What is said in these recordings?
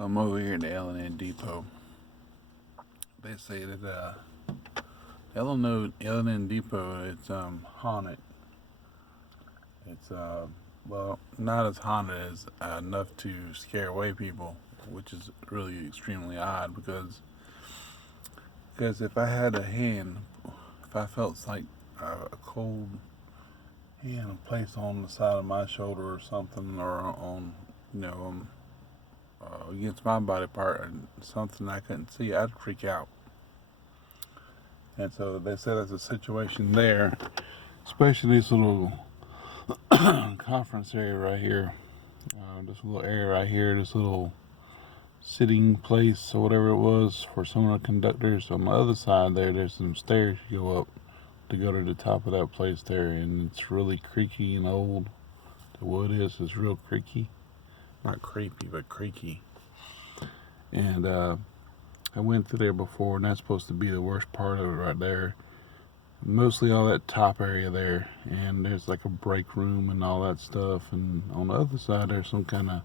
I'm over here in the L&N Depot. They say that L&N Depot, it's haunted. It's well, not as haunted as enough to scare away people, which is really extremely odd because if I had a hand, if I felt like a cold hand placed on the side of my shoulder or something, or on against my body part, and something I couldn't see, I'd freak out. And so they said there's a situation there, especially this little conference area right here, this little area right here, this little sitting place or whatever it was for some of the conductors. On the other side there's some stairs you go up to go to the top of that place there, and it's really creaky and old. The wood is real creaky. Not creepy, but creaky. And I went through there before, and that's supposed to be the worst part of it right there. Mostly all that top area there, and there's like a break room and all that stuff. And on the other side, there's some kind of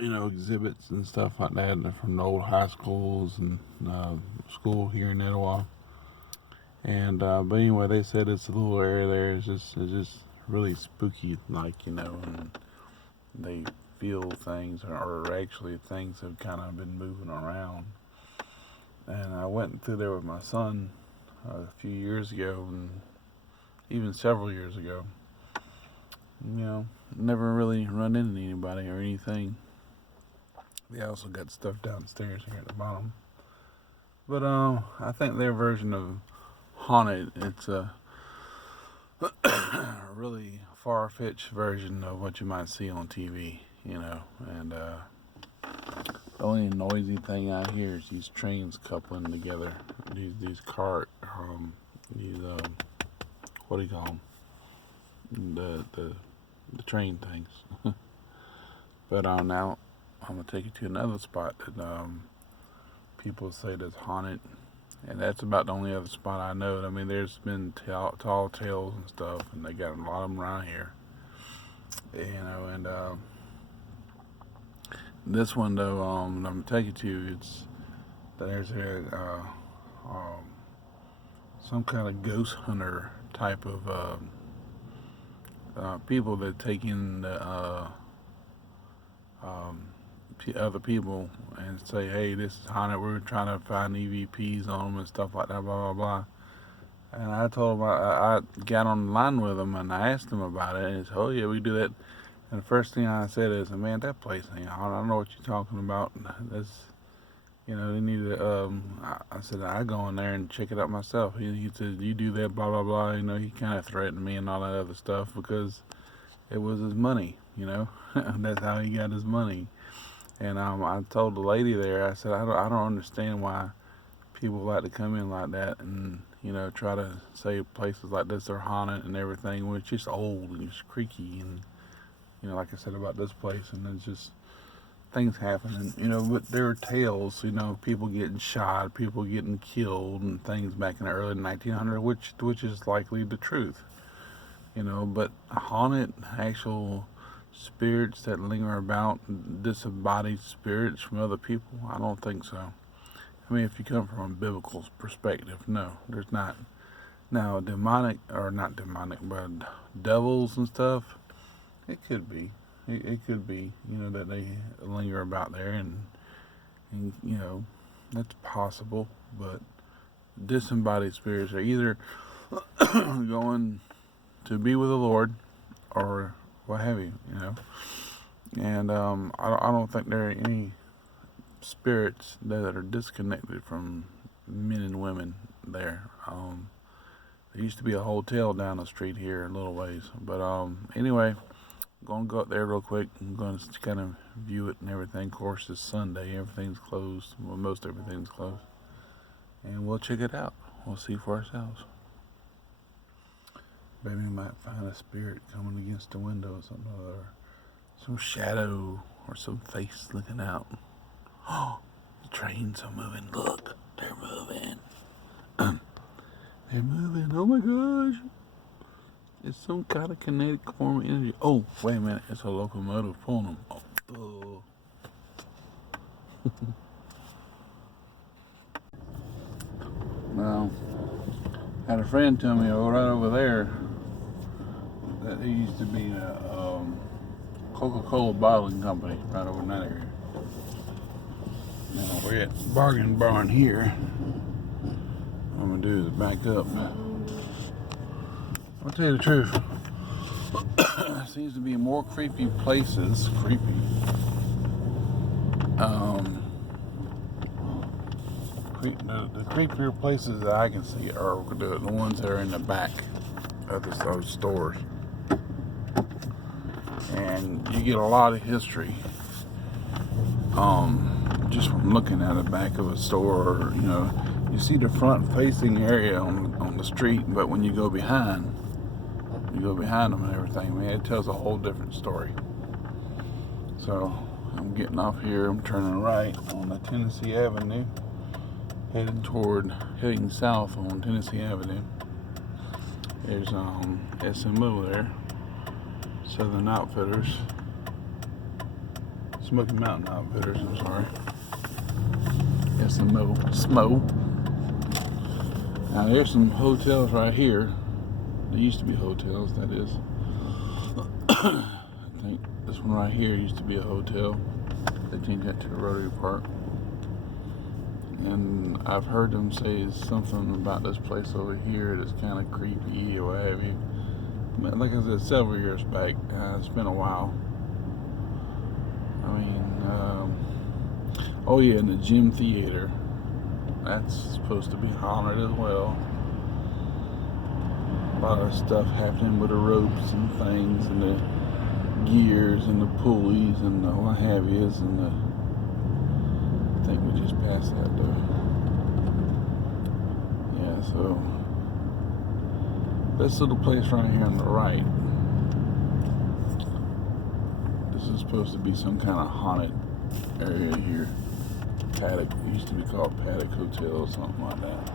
exhibits and stuff like that from the old high schools and school here in Etowah. And but anyway, they said it's a little area there. It's just really spooky, and they feel things, or actually things have kind of been moving around. And I went through there with my son a few years ago, and even several years ago. Never really run into anybody or anything. They also got stuff downstairs here at the bottom. But I think their version of haunted, it's a really far-fetched version of what you might see on TV, and the only noisy thing I hear is these trains coupling together, these cart, what do you call them, the train things. But now I'm gonna take you to another spot that people say that's haunted, and that's about the only other spot I know. I mean, there's been tall tales and stuff, and they got a lot of them around here, and this one though, I'm gonna take you to, there's some kind of ghost hunter type of people that take in other people and say, hey, this is haunted, we're trying to find EVPs on them and stuff like that, blah, blah, blah. And I told him, I got on the line with him and I asked him about it, and he said, oh yeah, we do that. And the first thing I said is, man, that place ain't haunted. I don't know what you're talking about. That's, they need to, I said, I go in there and check it out myself. He said, you do that, blah, blah, blah. He kind of threatened me and all that other stuff because it was his money, That's how he got his money. And I told the lady there, I said, I don't understand why people like to come in like that and, try to say places like this are haunted and everything, when it's just old and it's creaky and, like I said about this place, and it's just things happening, but there are tales, people getting shot, people getting killed and things back in the early 1900s, which is likely the truth, but haunted, actual spirits that linger about, disembodied spirits from other people, I don't think so. I mean, if you come from a biblical perspective, no, there's not. Now, demonic, or not demonic, but devils and stuff, it could be. It could be, that they linger about there, and that's possible. But disembodied spirits are either going to be with the Lord or what have you, And I don't think there are any spirits that are disconnected from men and women there. There used to be a hotel down the street here a little ways. But anyway, I'm going to go up there real quick. I'm going to kind of view it and everything. Of course, it's Sunday. Everything's closed. Well, most everything's closed. And we'll check it out. We'll see for ourselves. Maybe we might find a spirit coming against the window or something, or some shadow or some face looking out. Oh, the trains are moving. Look, they're moving. They're moving. Oh my gosh. It's some kind of kinetic form of energy. Oh, wait a minute. It's a locomotive pulling them. Oh. Well, I had a friend tell me, oh, right over there, that there used to be a Coca-Cola bottling company right over in that area. Now we're at Bargain Barn here. What I'm gonna do is back up. I'll tell you the truth. There seems to be more creepy places. The creepier places that I can see are the ones that are in the back of those stores. And you get a lot of history just from looking at the back of a store. Or, you know, you see the front facing area on the street, but when you go behind them and everything, man, it tells a whole different story. So I'm getting off here, I'm turning right on the Tennessee Avenue, heading south on Tennessee Avenue. There's SMO there, Southern Outfitters, Smoky Mountain Outfitters, I'm sorry. SMO. Now there's some hotels right here. There used to be hotels, that is. I think this one right here used to be a hotel. They changed that to the Rotary Park. And I've heard them say something about this place over here that's kind of creepy or what have you. But like I said, several years back. It's been a while. I mean, oh yeah, and the Gym Theater. That's supposed to be haunted as well. A lot of stuff happening with the ropes and things and the gears and the pulleys and the what have yous and the, I think we just passed that though. Yeah, so this little place right here on the right, this is supposed to be some kind of haunted area here. Paddock, it used to be called Paddock Hotel or something like that.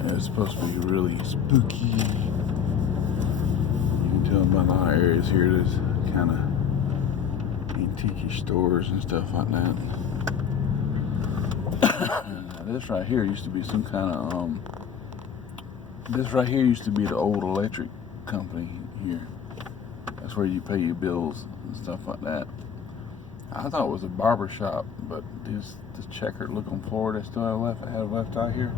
And it's supposed to be really spooky. You can tell by the areas here, there's kind of antique stores and stuff like that. This right here used to be some kind of, this right here used to be the old electric company here. That's where you pay your bills and stuff like that. I thought it was a barber shop, but this checkered looking floor they still have left out here.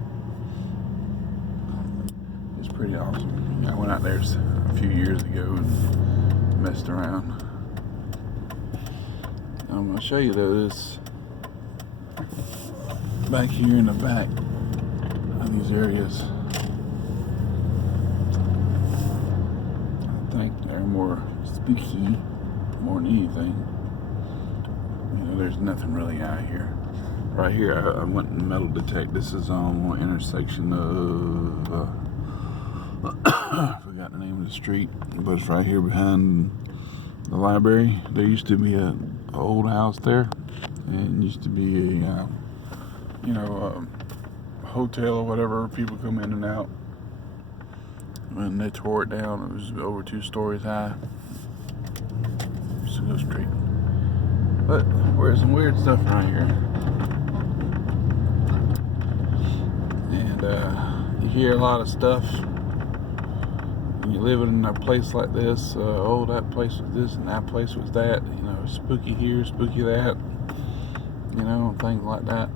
It's pretty awesome. I went out there a few years ago and messed around. I'm going to show you though, this back here in the back of these areas, I think they're more spooky more than anything. You know, there's nothing really out here. Right here, I went and metal detect. This is on one intersection of, I forgot the name of the street, but it's right here behind the library. There used to be an old house there, and used to be a, hotel or whatever. People come in and out. And they tore it down. It was over 2 stories high. So go straight. But there's some weird stuff right here. And you hear a lot of stuff. When you live in a place like this, oh, that place was this and that place was that. You know, spooky here, spooky that. You know, things like that.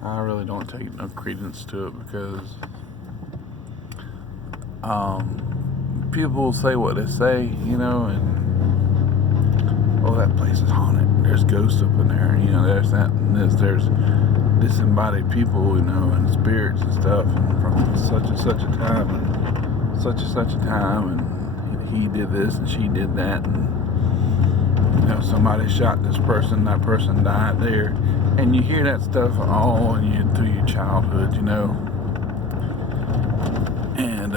I really don't take no credence to it because people will say what they say, you know, and oh, that place is haunted. There's ghosts up in there, you know, there's that and this, there's disembodied people, you know, and spirits and stuff, and from such and such a time and such and such a time, and he did this and she did that, and you know, somebody shot this person, that person died there, and you hear that stuff all through your childhood, you know, and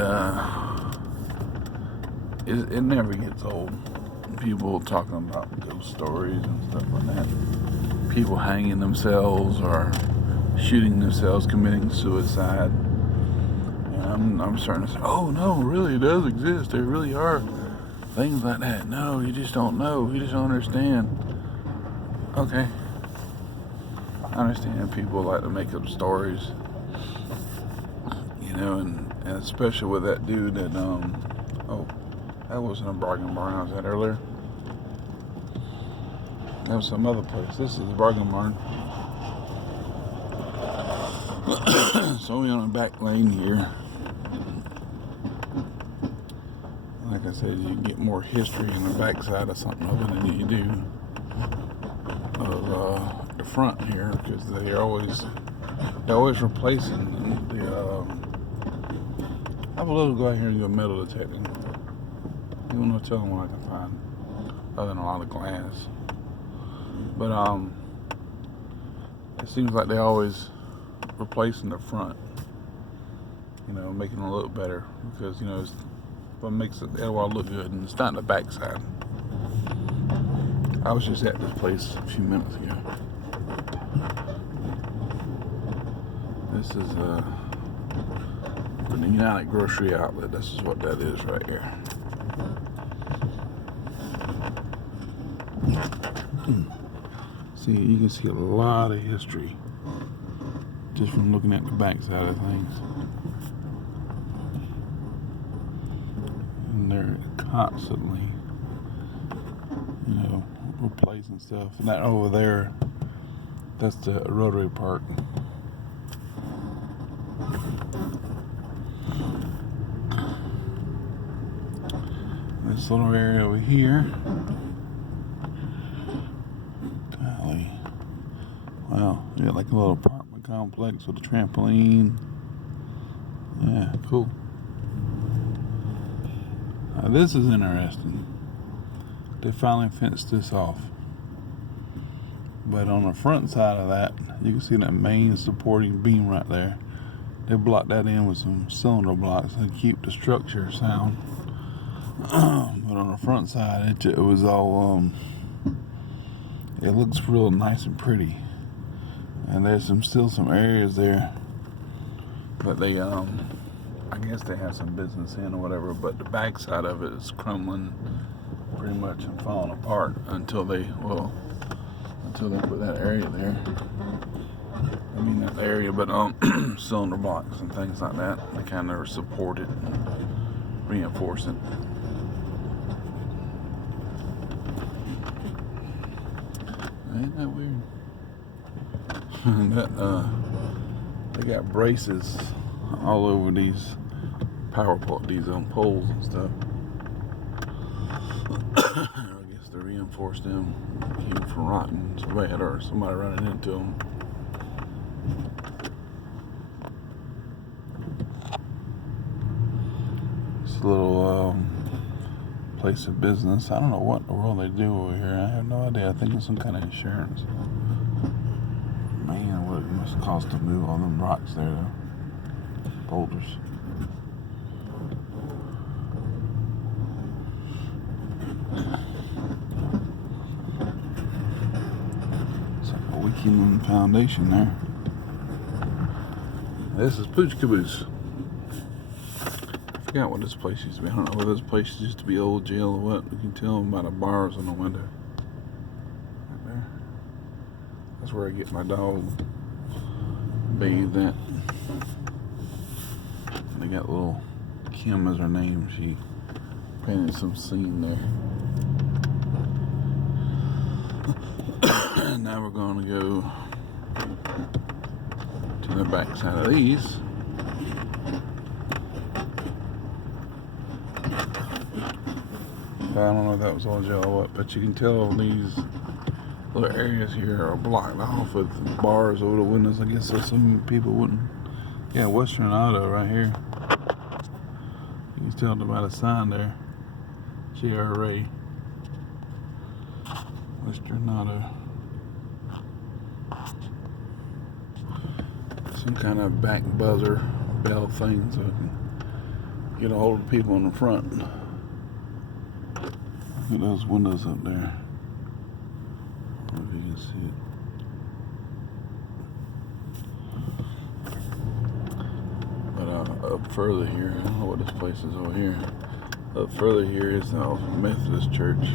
it never gets old. People talking about ghost stories and stuff like that. People hanging themselves or shooting themselves, committing suicide. And I'm starting to say, oh no, really, it does exist. There really are things like that. No, you just don't know. You just don't understand. Okay. I understand people like to make up stories, and especially with that dude that, oh, that wasn't a bargain barn I was at earlier. That was some other place. This is the bargain barn. So we're on the back lane here. Like I said, you get more history in the backside of something other than you do of the front here, because they're always replacing the. I would love to go out here and do a metal detecting. You don't know, tell them what I can find, other than a lot of glass. But it seems like they always replacing the front, making it look better, because it's what makes the Etowah look good, and it's not the backside. I was just at this place a few minutes ago. This is the United Grocery Outlet. This is what that is right here. See, you can see a lot of history just from looking at the backside of things. And they're constantly, replacing stuff. And that over there, that's the Rotary Park. This little area over here. Golly. Wow, you got like a little apartment complex with a trampoline. Yeah, cool. Now this is interesting. They finally fenced this off. But on the front side of that, you can see that main supporting beam right there. They blocked that in with some cylinder blocks to keep the structure sound. But on the front side, it was all, it looks real nice and pretty. And there's still some areas there that they, I guess they have some business in or whatever, but the back side of it is crumbling pretty much and falling apart until they put that area there. I mean, not the area, but cylinder blocks and things like that. They kind of support it and reinforce it. Ain't that weird? They got braces all over these these poles and stuff. I guess to reinforce them, keep them from rotting so bad, or somebody running into them. It's a little place of business. I don't know what in the world they do over here. I have no idea. I think it's some kind of insurance. Man, what it must cost to move all them rocks there, though. Boulders. It's like a Wiki foundation there. This is Pooch Caboose. I forgot what this place used to be. I don't know whether this place used to be old jail or what. You can tell by the bars on the window. Right there. That's where I get my dog bathed at. They got little Kim as her name. She painted some scene there. Now we're going to go to the back side of these. I don't know if that was all jail or what, but you can tell these little areas here are blocked off with bars over the windows. I guess so some people wouldn't. Yeah, Western Auto right here. You can tell by the sign there. GRA. Western Auto. Some kind of back buzzer bell thing so it can get a hold of the people in the front. Look at those windows up there. I don't know if you can see it. But up further here, I don't know what this place is over here. Up further here is the Methodist Church.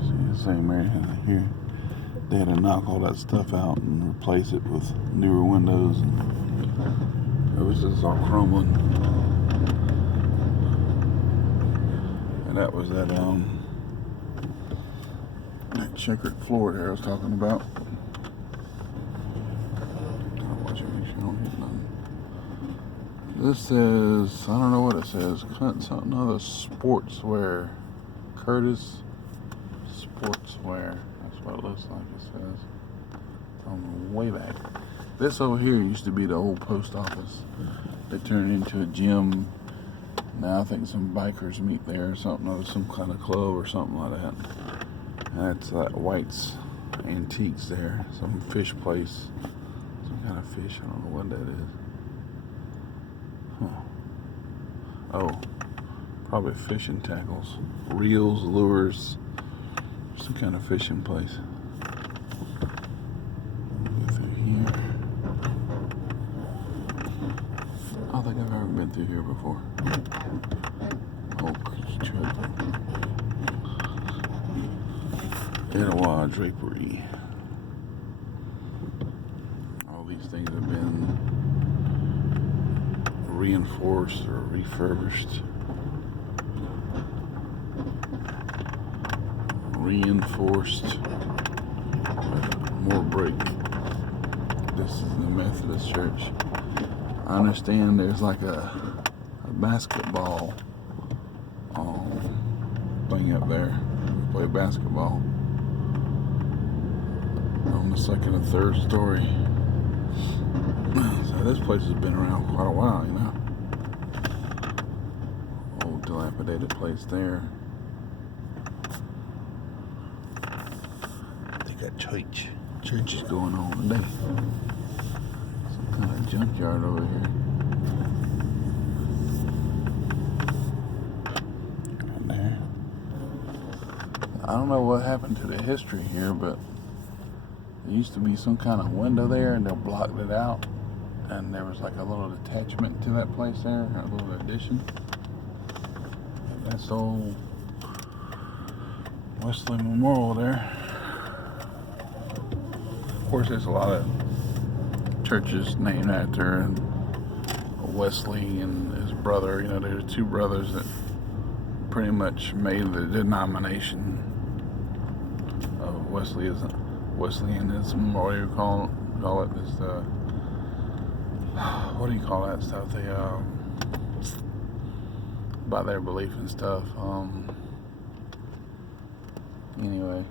See, it's same area here. They had to knock all that stuff out and replace it with newer windows, and it was just all crumbling. And that was that checkered floor there I was talking about. This says, I don't know what it says, something other sportswear. Curtis Sportswear. That's what it looks like it says. From way back. This over here used to be the old post office. They turned it into a gym. Now I think some bikers meet there or something, or some kind of club or something like that. And that's White's Antiques there. Some fish place. Some kind of fish. I don't know what that is. Huh. Oh, probably fishing tackles, reels, lures, some kind of fishing place. Go through here. I don't think I've ever been through here before. Oh, truck. Etowah Drapery. All these things have been reinforced or refurbished. Reinforced. More brick. This is the Methodist church. I understand there's like a basketball thing up there. We play basketball on the second and third story. So this place has been around quite a while, you know. Old dilapidated place there. They got churches going on today. Some kind of junkyard over here. Right there. I don't know what happened to the history here, but there used to be some kind of window there and they blocked it out. And there was like a little attachment to that place there, a little addition. And that's old Wesley Memorial there. Of course, there's a lot of churches named after Wesley and his brother. You know, there's two brothers that pretty much made the denomination of Wesleyanism, or what do you call it? Is the what do you call that stuff? They by their belief and stuff. Anyway,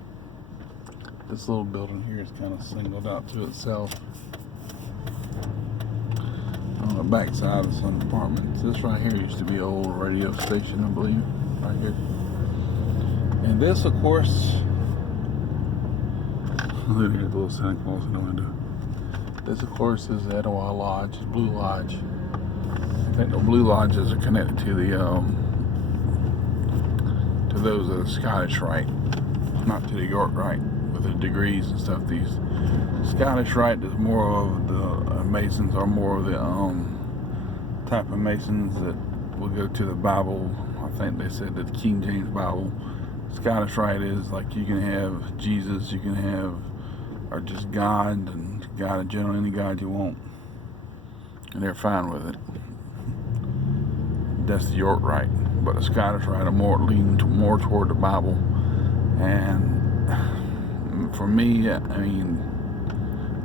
this little building here is kind of singled out to itself. On the back side of some apartments. This right here used to be an old radio station, I believe, right here. And this, of course, look at the little Santa Claus in the window. This, of course, is the Etowah Lodge, Blue Lodge. I think the Blue Lodges are connected to the to those of the Scottish Rite, not to the York Rite, with the degrees and stuff. These Scottish Rite is more of the Masons, are more of the type of Masons that will go to the Bible. I think they said that the King James Bible. Scottish Rite is like you can have Jesus, you can have, or just God, and God in general, any God you want, and they're fine with it. That's the York Rite, but the Scottish Rite are more leaning more toward the Bible. And for me, I mean,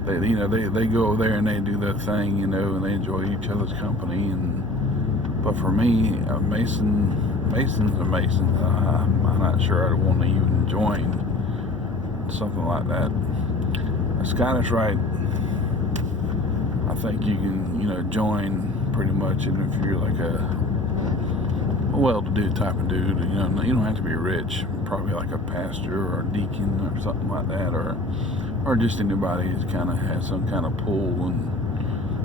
they go over there and they do their thing, and they enjoy each other's company. But for me, Masons are Masons. I'm not sure I'd want to even join something like that. A Scottish Rite, I think you can, join pretty much, and if you're like a well-to-do type of dude, you don't have to be rich. Probably like a pastor or a deacon or something like that, or just anybody who's kind of has some kind of pull in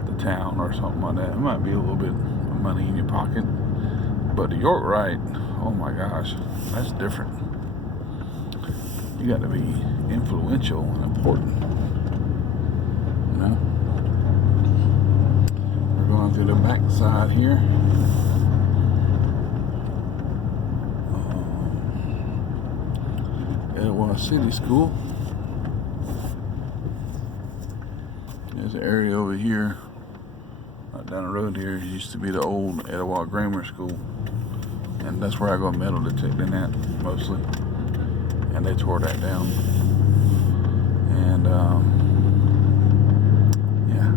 the town or something like that. It might be a little bit of money in your pocket, but the York Rite, oh my gosh, that's different. You got to be influential and important. We're going through the back side here. Etowah a city school. There's an area over here, right down the road here. It used to be the old Etowah Grammar School, and that's where I go metal detecting at mostly. And they tore that down. And yeah,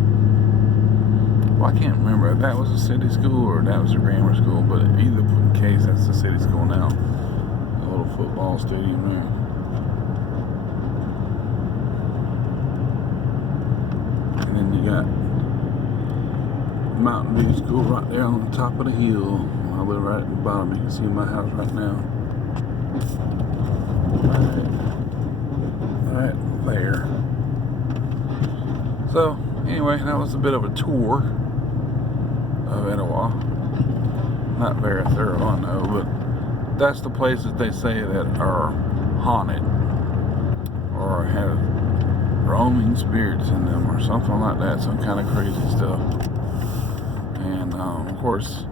well, I can't remember if that was a city school or that was a grammar school, but either case, that's the city school now. A little football stadium there. And then you got Mountain View School right there on the top of the hill. I live right at the bottom. You can see my house right now. Right there. So, anyway, that was a bit of a tour of Etowah. Not very thorough, I know, but that's the places they say that are haunted or have roaming spirits in them or something like that, some kind of crazy stuff. And of course,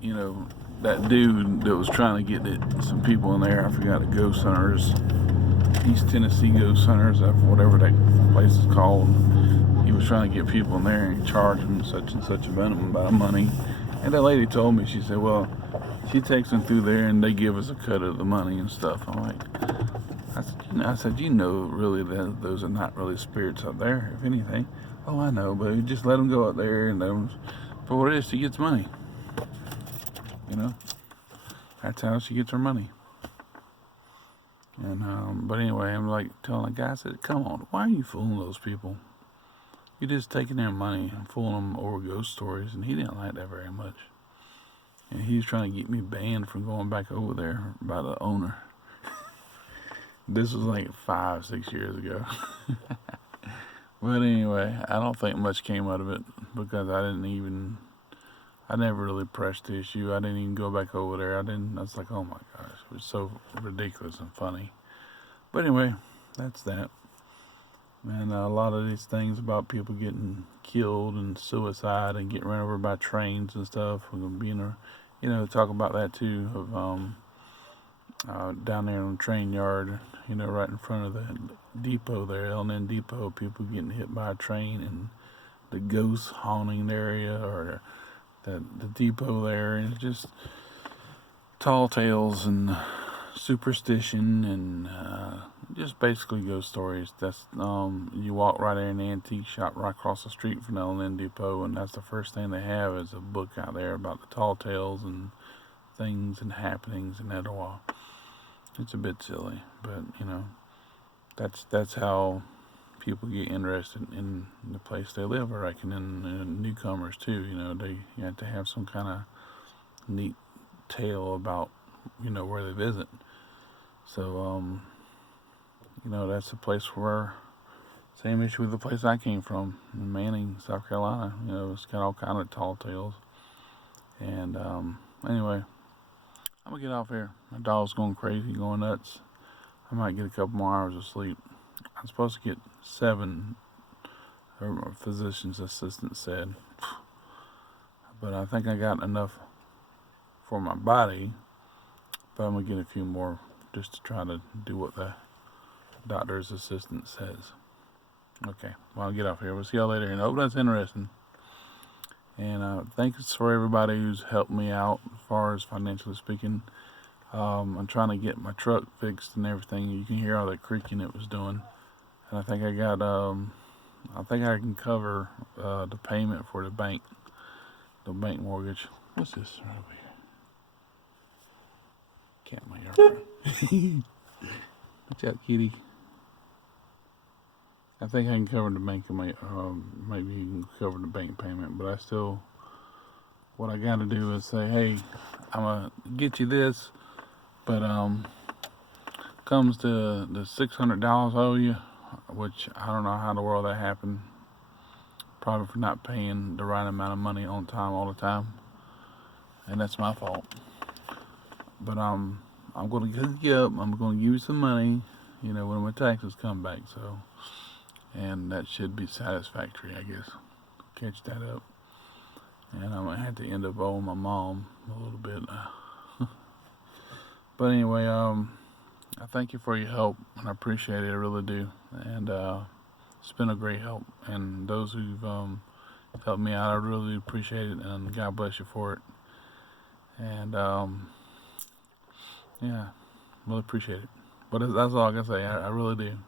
you know, that dude that was trying to get some people in there, I forgot, the Ghost Hunters, East Tennessee Ghost Hunters, whatever that place is called. He was trying to get people in there and charge them such and such amount of money. And that lady told me, she said, well, she takes them through there and they give us a cut of the money and stuff. I'm like, I said, you know, really, those are not really spirits up there, if anything. Oh, I know, but you just let them go up there and for what it is, she gets money. You know, that's how she gets her money. And but anyway, I'm like telling the guy, I said, come on, why are you fooling those people? You're just taking their money and fooling them over ghost stories. And he didn't like that very much. And he was trying to get me banned from going back over there by the owner. This was like 5-6 years ago. But anyway, I don't think much came out of it because I never really pressed the issue. I didn't even go back over there. I was like, oh my gosh, it was so ridiculous and funny. But anyway, that's that. And a lot of these things about people getting killed and suicide and getting run over by trains and stuff. We're going to be talk about that too. Of down there on the train yard, right in front of the depot there, L&N Depot, people getting hit by a train and the ghosts haunting the area or the depot there, and it's just tall tales and superstition and just basically ghost stories. That's you walk right there in the antique shop right across the street from the L&N Depot, and that's the first thing they have is a book out there about the tall tales and things and happenings in Etowah. It's a bit silly, but that's how people get interested in the place they live, I reckon, and newcomers too. You have to have some kind of neat tale about where they visit. So that's the place where, same issue with the place I came from in Manning, South Carolina. It's got all kind of tall tales. And anyway, I'm gonna get off here. My dog's going crazy, going nuts. I might get a couple more hours of sleep. I'm supposed to get 7, or my physician's assistant said, but I think I got enough for my body, but I'm gonna get a few more just to try to do what the doctor's assistant says. Okay, well, I'll get off here. We'll see y'all later, and I hope that's interesting. And thanks for everybody who's helped me out as far as financially speaking. I'm trying to get my truck fixed and everything. You can hear all that creaking it was doing. And I think I got, I think I can cover the payment for the bank mortgage. What's this right over here? Cat in my yard. Watch out, kitty. I think I can cover the bank, maybe you can cover the bank payment, but what I got to do is say, hey, I'm going to get you this, but comes to the $600 I owe you, which I don't know how in the world that happened. Probably for not paying the right amount of money on time all the time, and that's my fault. But I'm going to hook you up. I'm going to give you some money, when my taxes come back. So, and that should be satisfactory, I guess. Catch that up. And I'm going to have to end up owing my mom a little bit. But anyway, I thank you for your help, and I appreciate it. I really do. And it's been a great help. And those who've helped me out, I really appreciate it. And God bless you for it. And yeah, really appreciate it. But that's all I can say. I really do.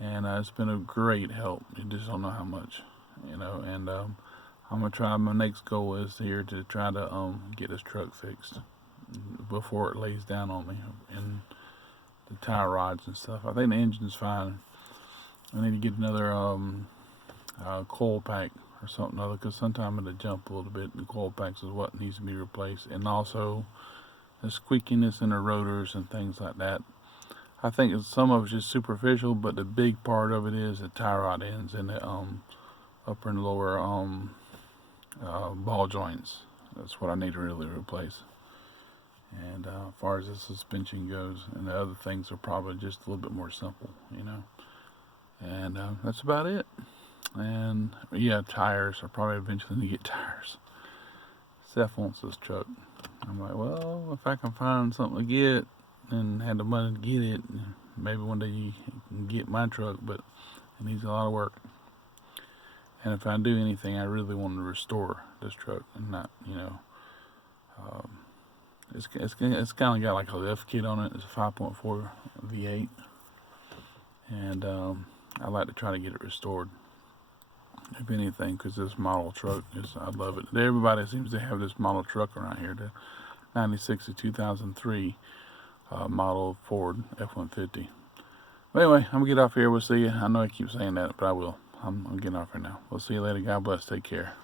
And it's been a great help. You just don't know how much, And I'm gonna try. My next goal is here to try to get this truck fixed before it lays down on me, and the tire rods and stuff. I think the engine's fine. I need to get another coil pack or something other, because sometimes it'll jump a little bit. The coil packs is what needs to be replaced, and also the squeakiness in the rotors and things like that. I think some of it's just superficial, but the big part of it is the tie rod ends and the upper and lower ball joints. That's what I need to really replace. And as far as the suspension goes, and the other things are probably just a little bit more simple, And that's about it. And yeah, tires. I probably eventually need to get tires. Seth wants this truck. I'm like, well, if I can find something to get and had the money to get it, maybe one day you can get my truck, but it needs a lot of work. And if I do anything, I really want to restore this truck and not, it's kind of got like a lift kit on it. It's a 5.4 V8, and I like to try to get it restored. If anything, because this model truck I love it. Everybody seems to have this model truck around here, the 96 to 2003 model Ford F-150. But anyway, I'm gonna get off here. We'll see you. I know I keep saying that, but I will. I'm getting off here now. We'll see you later. God bless. Take care.